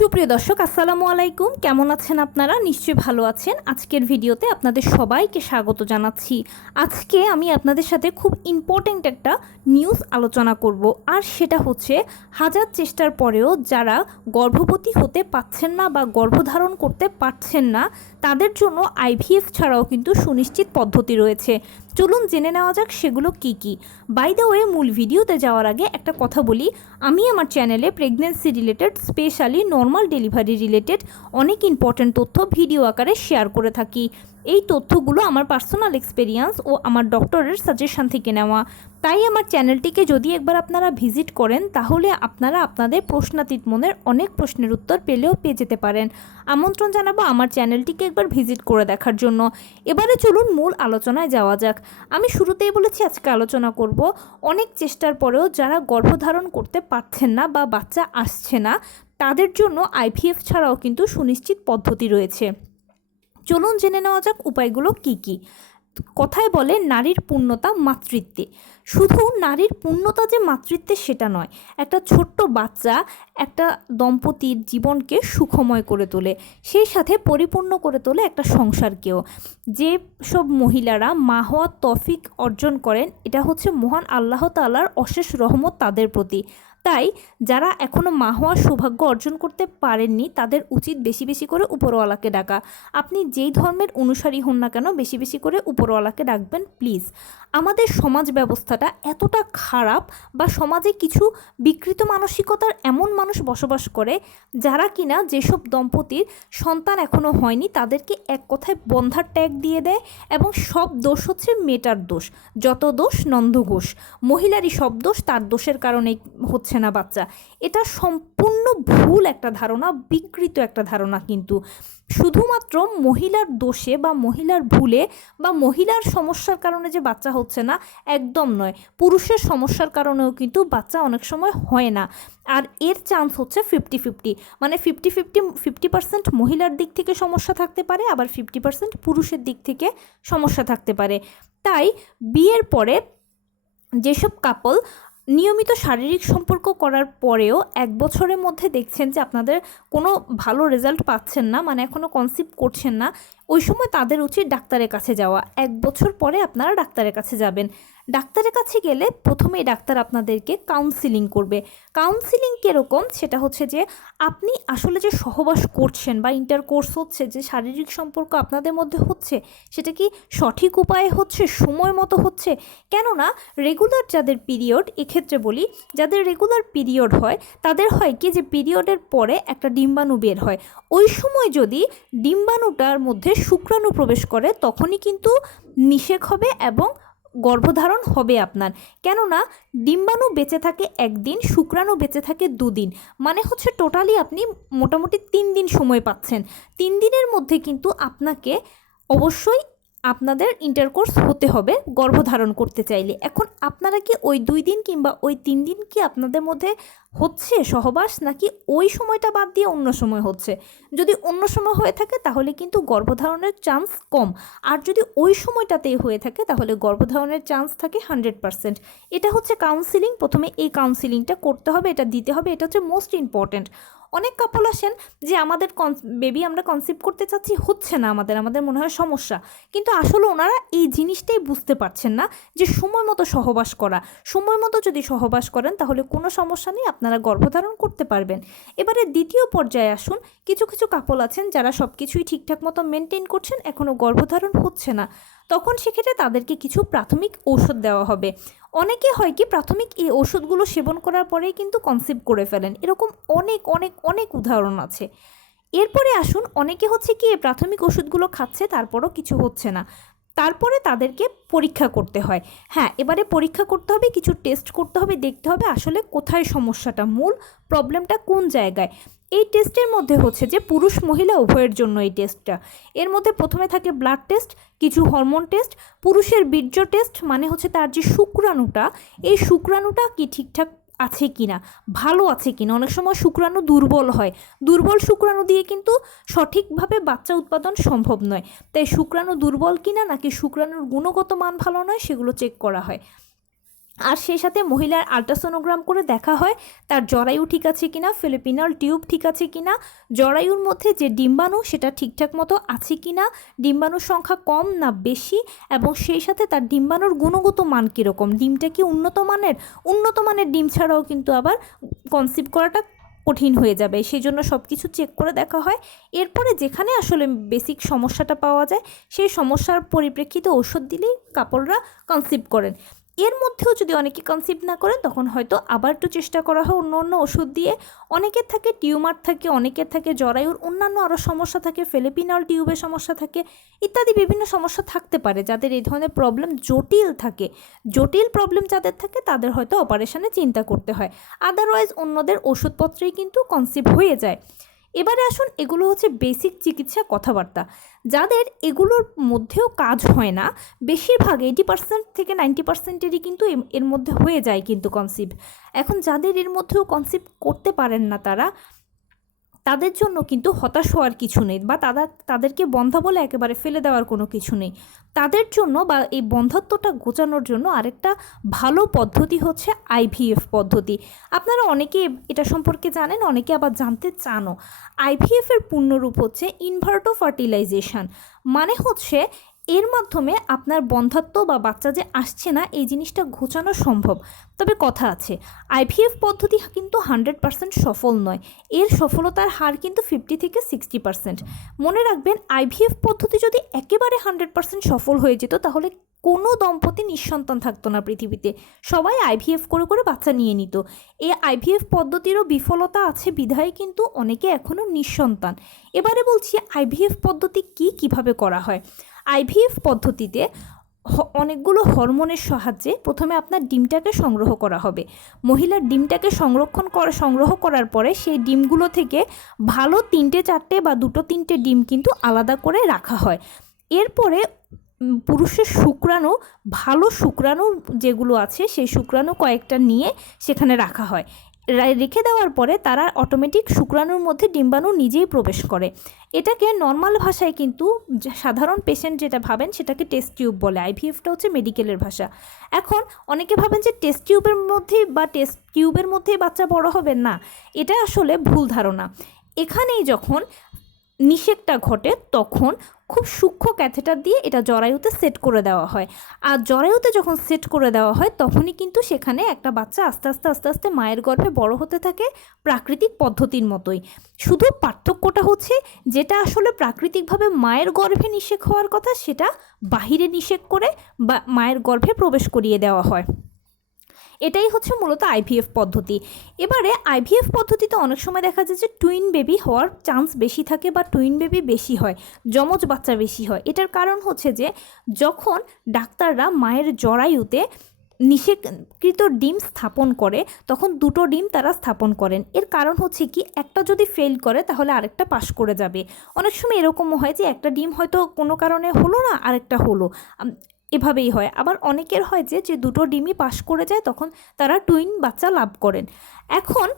সুপ্রিয় দর্শক আসসালামু আলাইকুম, কেমন আছেন আপনারা? নিশ্চয়ই ভালো আছেন। আজকের ভিডিওতে আপনাদের সবাইকে স্বাগত জানাচ্ছি। আজকে আমি আপনাদের সাথে খুব ইম্পর্ট্যান্ট একটা নিউজ আলোচনা করব, আর সেটা হচ্ছে হাজার চেষ্টার পরেও যারা গর্ভবতী হতে পারছেন না বা গর্ভধারণ করতে পারছেন না তাদের জন্য আইভিএফ ছাড়াও কিন্তু সুনিশ্চিত পদ্ধতি রয়েছে। চলুন জেনে নেওয়া যাক সেগুলো কি কি। বাই দ্য ওয়ে, মূল ভিডিওতে যাওয়ার আগে একটা কথা বলি, আমি আমার চ্যানেলে pregnancy related, specially normal delivery related অনেক ইম্পর্ট্যান্ট তথ্য ভিডিও আকারে শেয়ার করে থাকি। এই তথ্যগুলো আমার পার্সোনাল এক্সপেরিয়েন্স ও আমার ডক্টরের সাজেশন থেকে নেওয়া। তাই আমার চ্যানেলটিকে যদি একবার আপনারা ভিজিট করেন তাহলে আপনারা আপনাদের প্রশ্নাতীত মনের অনেক প্রশ্নের উত্তর পেয়ে যেতে পারেন। আমন্ত্রণ জানাবো আমার চ্যানেলটিকে একবার ভিজিট করে দেখার জন্য। এবারে চলুন মূল আলোচনায় যাওয়া যাক। আমি শুরুতেই বলেছি আজকে আলোচনা করব অনেক চেষ্টার পরেও যারা গর্ভধারণ করতে পারছেন না বা বাচ্চা আসছে না তাদের জন্য আইভিএফ ছাড়াও কিন্তু সুনিশ্চিত পদ্ধতি রয়েছে। চলুন জেনে নেওয়া যাক উপায়গুলো কি কি। কথায় বলে নারীর পূর্ণতা মাতৃত্বে। শুধু নারীর পূর্ণতা যে মাতৃত্বে সেটা নয়, একটা ছোট্ট বাচ্চা একটা দম্পতির জীবনকে সুখময় করে তোলে, সেই সাথে পরিপূর্ণ করে তোলে একটা সংসারকেও। যে সব মহিলারা মা হওয়ার তৌফিক অর্জন করেন, এটা হচ্ছে মহান আল্লাহ তাআলার অশেষ রহমত তাদের প্রতি। তাই যারা এখনও মা হওয়ার সৌভাগ্য অর্জন করতে পারেননি তাদের উচিত বেশি বেশি করে উপরওয়ালাকে ডাকা। আপনি যেই ধর্মের অনুসারী হন না কেন বেশি বেশি করে উপরওয়ালাকে ডাকবেন প্লিজ। আমাদের সমাজ ব্যবস্থাটা এতটা খারাপ, বা সমাজে কিছু বিকৃত মানসিকতার এমন মানুষ বসবাস করে যারা কিনা যেসব দম্পতির সন্তান এখনও হয়নি তাদেরকে এক কথায় বন্ধার ট্যাগ দিয়ে দেয়, এবং সব দোষ হচ্ছে মেয়েটার দোষ, যত দোষ নন্দ ঘোষ, মহিলারই সব দোষ, তার দোষের কারণেই হচ্ছে না বাচ্চা। এটা সম্পূর্ণ ভুল একটা ধারণা, বিকৃত একটা ধারণা। কিন্তু শুধুমাত্র মহিলার দোষে বা মহিলার ভুলে বা মহিলার সমস্যার কারণে যে বাচ্চা হচ্ছে না, একদম নয়। পুরুষের সমস্যার কারণেও কিন্তু বাচ্চা অনেক সময় হয় না। আর এর চান্স হচ্ছে 50-50, মানে 50% মহিলার দিক থেকে সমস্যা থাকতে পারে, আবার 50% পুরুষের দিক থেকে সমস্যা থাকতে পারে। তাই বিয়ের পরে যেসব কাপল নিয়মিত শারীরিক সম্পর্ক করার পরেও 1 বছরের মধ্যে দেখছেন যে আপনাদের কোনো ভালো রেজাল্ট পাচ্ছেন না, মানে এখনও কনসিভ করছেন না, ওই সময় তাদের উচিত ডাক্তারের কাছে যাওয়া। 1 বছর পরে আপনারা ডাক্তারের কাছে যাবেন। ডাক্তারের কাছে গেলে প্রথমেই ডাক্তার আপনাদেরকে কাউন্সিলিং করবে। কাউন্সিলিং কীরকম সেটা হচ্ছে যে আপনি আসলে যে সহবাস করছেন বা ইন্টারকোর্স হচ্ছে, যে শারীরিক সম্পর্ক আপনাদের মধ্যে হচ্ছে, সেটা কি সঠিক উপায়ে হচ্ছে, সময় মতো হচ্ছে? কেননা রেগুলার যাদের পিরিয়ড, এক্ষেত্রে বলি যাদের রেগুলার পিরিয়ড হয় তাদের হয় কি যে পিরিয়ডের পরে একটা ডিম্বাণু বের হয়, ওই সময় যদি ডিম্বাণুটার মধ্যে শুক্রাণু প্রবেশ করে তখনই কিন্তু নিষেক হবে এবং গর্ভধারণ হবে আপনার। কেননা ডিম্বাণু বেঁচে থাকে 1 দিন, শুক্রাণু বেঁচে থাকে 2 দিন, মানে হচ্ছে টোটালি আপনি মোটামুটি 3 দিন সময় পাচ্ছেন। 3 দিনের মধ্যে কিন্তু আপনাকে অবশ্যই আপনাদের ইন্টারকোর্স হতে হবে গর্ভধারণ করতে চাইলে। এখন আপনারা কি ওই 2 দিন কিংবা ওই 3 দিন কি আপনাদের মধ্যে হচ্ছে সহবাস, নাকি ওই সময়টা বাদ দিয়ে অন্য সময় হচ্ছে? যদি অন্য সময় হয়ে থাকে তাহলে কিন্তু গর্ভধারণের চান্স কম, আর যদি ওই সময়টাতেই হয়ে থাকে তাহলে গর্ভধারণের চান্স থাকে 100%। এটা হচ্ছে কাউন্সিলিং। প্রথমে এই কাউন্সিলিংটা করতে হবে, এটা দিতে হবে, এটা হচ্ছে মোস্ট ইম্পর্ট্যান্ট। অনেক কাপল আসেন যে আমাদের বেবি আমরা কনসিভ করতে চাচ্ছি, হচ্ছে না, আমাদের মনে হয় সমস্যা, কিন্তু আসলে ওনারা এই জিনিসটাই বুঝতে পারছেন না যে সময় মতো সহবাস করা, সময় মতো যদি সহবাস করেন তাহলে কোনো সমস্যা নেই, আপনারা গর্ভধারণ করতে পারবেন। এবারে দ্বিতীয় পর্যায়ে আসুন। কিছু কিছু কাপল আছেন যারা সব কিছুই ঠিকঠাক মতো মেনটেন করছেন, এখনও গর্ভধারণ হচ্ছে না, তখন সেক্ষেত্রে তাদেরকে কিছু প্রাথমিক ঔষধ দেওয়া হবে। অনেকে হয় কি প্রাথমিক এই ওষুধগুলো সেবন করার পরেই কিন্তু কনসিভ করে ফেলেন, এরকম অনেক অনেক অনেক উদাহরণ আছে। এরপরে আসুন, অনেকে হচ্ছে কি এই প্রাথমিক ওষুধগুলো খাচ্ছে তারপরও কিছু হচ্ছে না, তারপরে তাদেরকে পরীক্ষা করতে হয়। হ্যাঁ, এবারে পরীক্ষা করতে হবে, কিছু টেস্ট করতে হবে, দেখতে হবে আসলে কোথায় সমস্যাটা, মূল প্রবলেমটা কোন জায়গায়। এই টেস্টের মধ্যে হচ্ছে যে পুরুষ মহিলা উভয়ের জন্য এই টেস্টটা। এর মধ্যে প্রথমে থাকে ব্লাড টেস্ট, কিছু হরমোন টেস্ট, পুরুষের বীর্য টেস্ট, মানে হচ্ছে তার যে শুক্রাণুটা, এই শুক্রাণুটা কি ঠিকঠাক আছে কিনা, ভালো আছে কিনা। অনেক সময় শুক্রাণু দুর্বল হয়, দুর্বল শুক্রাণু দিয়ে কিন্তু সঠিকভাবে বাচ্চা উৎপাদন সম্ভব নয়। তাই শুক্রাণু দুর্বল কিনা নাকি শুক্রাণুর গুণগত মান ভালো নয় সেগুলো চেক করা হয়। আর সেই সাথে মহিলার আল্ট্রাসোনোগ্রাম করে দেখা হয় তার জরায়ু ঠিক আছে কিনা, ফিলিপিনাল টিউব ঠিক আছে কিনা, জরায়ুর মধ্যে যে ডিম্বাণু সেটা ঠিকঠাক মতো আছে কিনা, ডিম্বাণুর সংখ্যা কম না বেশি, এবং সেই সাথে তার ডিম্বাণুর গুণগত মান কীরকম, ডিমটা কি উন্নত মানের ডিম ছাড়াও কিন্তু আবার কনসিভ করাটা কঠিন হয়ে যাবে, সেই জন্য সব কিছু চেক করে দেখা হয়। এরপরে যেখানে আসলে বেসিক সমস্যাটা পাওয়া যায় সেই সমস্যার পরিপ্রেক্ষিতে ওষুধ দিলেই কাপলরা কনসিভ করেন। এর মধ্যেও যদি অনেকে কনসিভ না করেন তখন হয়তো আবার একটু চেষ্টা করা হয় অন্য ওষুধ দিয়ে। অনেকের থাকে টিউমার থাকে, অনেকের থাকে জরায়ুর অন্যান্য আরও সমস্যা থাকে, ফেলিপিনাল টিউবের সমস্যা থাকে, ইত্যাদি বিভিন্ন সমস্যা থাকতে পারে। যাদের এই ধরনের প্রবলেম জটিল প্রবলেম যাদের থাকে তাদের হয়তো অপারেশনে চিন্তা করতে হয়, আদারওয়াইজ অন্যদের ওষুধপত্রেই কিন্তু কনসিভ হয়ে যায়। এবারে আসুন, এগুলো হচ্ছে বেসিক চিকিৎসা কথাবার্তা। যাদের এগুলোর মধ্যেও কাজ হয় না, বেশিরভাগ 80% থেকে 90%-এরই কিন্তু এর মধ্যে হয়ে যায় কিন্তু কনসিভ। এখন যাদের এর মধ্যেও কনসিভ করতে পারেন না তাদের জন্য কিন্তু হতাশ হওয়ার কিছু নেই, বা তাদেরকে বন্ধা বলে একেবারে ফেলে দেওয়ার কোনো কিছু নেই। তাদের জন্য বা এই বন্ধাত্বটা ঘোচানোর জন্য আরেকটা ভালো পদ্ধতি হচ্ছে আইভিএফ পদ্ধতি। আপনারা অনেকে এটা সম্পর্কে জানেন, অনেকে আবার জানতে চানও। আইভিএফের পূর্ণরূপ হচ্ছে ইনভার্টো ফার্টিলাইজেশন, মানে হচ্ছে এর মাধ্যমে আপনার বন্ধাত্ব বা বাচ্চা যে আসছে না এই জিনিসটা ঘোচানো সম্ভব। তবে কথা আছে, আইভিএফ পদ্ধতি কিন্তু 100% সফল নয়, এর সফলতার হার কিন্তু 50 থেকে 60%। মনে রাখবেন, আইভিএফ পদ্ধতি যদি একেবারে 100% সফল হয়ে যেত তাহলে কোনো দম্পতি নিঃসন্তান থাকতো না পৃথিবীতে, সবাই আইভিএফ করে করে বাচ্চা নিয়ে নিত। এই আইভিএফ পদ্ধতিরও বিফলতা আছে বিধায় কিন্তু অনেকে এখনও নিঃসন্তান। এবারে বলছি আইভিএফ পদ্ধতি কিভাবে করা হয়। আইভিএফ পদ্ধতিতে অনেকগুলো হরমোনের সাহায্যে প্রথমে আপনার ডিমটাকে সংগ্রহ করা হবে। মহিলার ডিমটাকে সংগ্রহ করার পরে সেই ডিমগুলো থেকে ভালো 3টে 4টে বা 2টো 3টে ডিম কিন্তু আলাদা করে রাখা হয়। এরপরে পুরুষের ভালো শুক্রাণু যেগুলো আছে সেই শুক্রাণু কয়েকটা নিয়ে সেখানে রাখা হয়। রেখে দেওয়ার পরে তারা অটোমেটিক শুক্রাণুর মধ্যে ডিম্বাণু নিজেই প্রবেশ করে। এটাকে নর্মাল ভাষায় কিন্তু সাধারণ পেশেন্ট যেটা ভাবেন সেটাকে টেস্ট টিউব বলে, আইভিএফটা হচ্ছে মেডিকেলের ভাষা। এখন অনেকে ভাবেন যে টেস্ট টিউবের মধ্যেই বাচ্চা বড় হবে, না, এটা আসলে ভুল ধারণা। এখানেই যখন নিষেকটা ঘটে তখন খুব সূক্ষ্ম ক্যাথেটার দিয়ে এটা জরায়ুতে সেট করে দেওয়া হয়। আর জরায়ুতে যখন সেট করে দেওয়া হয় তখনই কিন্তু সেখানে একটা বাচ্চা আস্তে আস্তে মায়ের গর্ভে বড় হতে থাকে প্রাকৃতিক পদ্ধতির মতোই। শুধু পার্থক্যটা হচ্ছে যেটা আসলে প্রাকৃতিকভাবে মায়ের গর্ভে নিষেক হওয়ার কথা সেটা বাহিরে নিষেক করে বা মায়ের গর্ভে প্রবেশ করিয়ে দেওয়া হয়। এটাই হচ্ছে মূলত আইভিএফ পদ্ধতি। এবারে আইভিএফ পদ্ধতিতে অনেক সময় দেখা যায় যে টুইন বেবি হওয়ার চান্স বেশি থাকে বা টুইন বেবি বেশি হয়, যমজ বাচ্চা বেশি হয়। এটার কারণ হচ্ছে যে যখন ডাক্তাররা মায়ের জরায়ুতে নিষেককৃত ডিম স্থাপন করে তখন 2টো ডিম তারা স্থাপন করেন। এর কারণ হচ্ছে কি, একটা যদি ফেল করে তাহলে আরেকটা পাস করে যাবে। অনেক সময় এরকমও হয় যে একটা ডিম হয়তো কোনো কারণে হলো না, আরেকটা হলো, এভাবেই হয়। আবার অনেকের হয় যে 2টো ডিমই পাস করে যায়, তখন তারা টুইন বাচ্চা লাভ করেন। এখন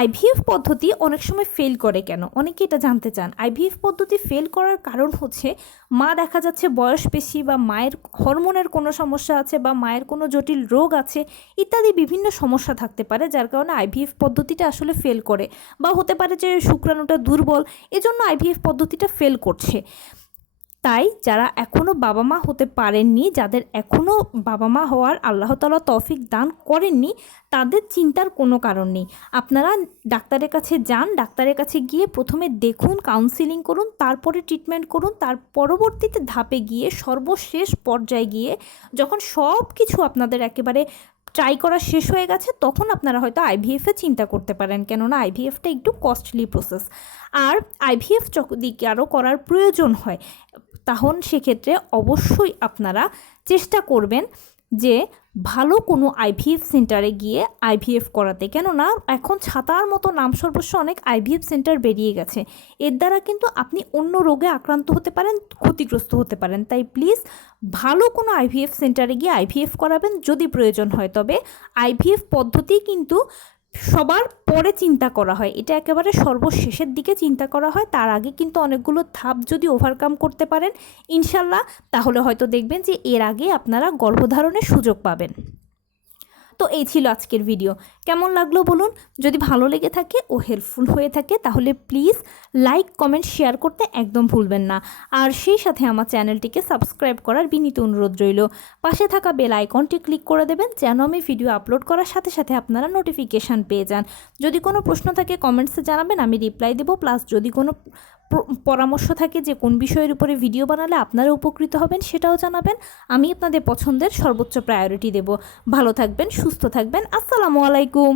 আইভিএফ পদ্ধতি অনেক সময় ফেল করে কেন, অনেকে এটা জানতে চান। আইভিএফ পদ্ধতি ফেল করার কারণ হচ্ছে মা দেখা যাচ্ছে বয়স বেশি, বা মায়ের হরমোনের কোনো সমস্যা আছে, বা মায়ের কোনো জটিল রোগ আছে, ইত্যাদি বিভিন্ন সমস্যা থাকতে পারে যার কারণে আইভিএফ পদ্ধতিটা আসলে ফেল করে। বা হতে পারে যে শুক্রাণুটা দুর্বল, এজন্য আইভিএফ পদ্ধতিটা ফেল করছে। তাই যারা এখনও বাবা মা হতে পারেননি, যাদের এখনও বাবা মা হওয়ার আল্লাহ তাআলা তৌফিক দান করেননি, তাদের চিন্তার কোনো কারণ নেই। আপনারা ডাক্তারের কাছে যান, ডাক্তারের কাছে গিয়ে প্রথমে দেখুন, কাউন্সিলিং করুন, তারপরে ট্রিটমেন্ট করুন। তার পরবর্তীতে ধাপে গিয়ে সর্বশেষ পর্যায়ে গিয়ে যখন সব কিছু আপনাদের একেবারে ট্রাই করা শেষ হয়ে গেছে তখন আপনারা হয়তো আইভিএফে চিন্তা করতে পারেন, কেননা আইভিএফটা একটু কস্টলি প্রসেস। আর আইভিএফ যদি আরও করার প্রয়োজন হয় তখন সেক্ষেত্রে অবশ্যই আপনারা চেষ্টা করবেন যে ভালো কোনো আইভিএফ সেন্টারে গিয়ে আইভিএফ করাতে, কেননা এখন ছাতার মতো নাম সর্বস্ব অনেক আইভিএফ সেন্টার বেরিয়ে গেছে। এর দ্বারা কিন্তু আপনি অন্য রোগে আক্রান্ত হতে পারেন, ক্ষতিগ্রস্ত হতে পারেন। তাই প্লিজ ভালো কোনো আইভিএফ সেন্টারে গিয়ে আইভিএফ করাবেন যদি প্রয়োজন হয়। তবে আইভিএফ পদ্ধতি কিন্তু সবার পরে চিন্তা করা হয়, এটা একেবারে সর্বশেষের দিকে চিন্তা করা হয়। তার আগে কিন্তু অনেকগুলো ধাপ যদি ওভারকাম করতে পারেন ইনশাল্লাহ, তাহলে হয়তো দেখবেন যে এর আগে আপনারা গর্ভধারণের সুযোগ পাবেন। তো এই ছিল আজকের ভিডিও। কেমন লাগলো বলুন। যদি ভালো লেগে থাকে ও হেল্পফুল হয়ে থাকে তাহলে প্লিজ লাইক কমেন্ট শেয়ার করতে একদম ভুলবেন না। আর সেই সাথে আমার চ্যানেলটিকে সাবস্ক্রাইব করার বিনীত অনুরোধ রইল। পাশে থাকা বেল আইকনটি ক্লিক করে দেবেন যেন আমি ভিডিও আপলোড করার সাথে সাথে আপনারা নোটিফিকেশান পেয়ে যান। যদি কোনো প্রশ্ন থাকে কমেন্টসে জানাবেন, আমি রিপ্লাই দেবো। প্লাস যদি কোনো পরামর্শ থাকে যে কোন বিষয়ের উপরে ভিডিও বানালে আপনারা উপকৃত হবেন সেটাও জানাবেন। আমি আপনাদের পছন্দের সর্বোচ্চ প্রায়োরিটি দেব। ভালো থাকবেন, সুস্থ থাকবেন। আসসালামু আলাইকুম।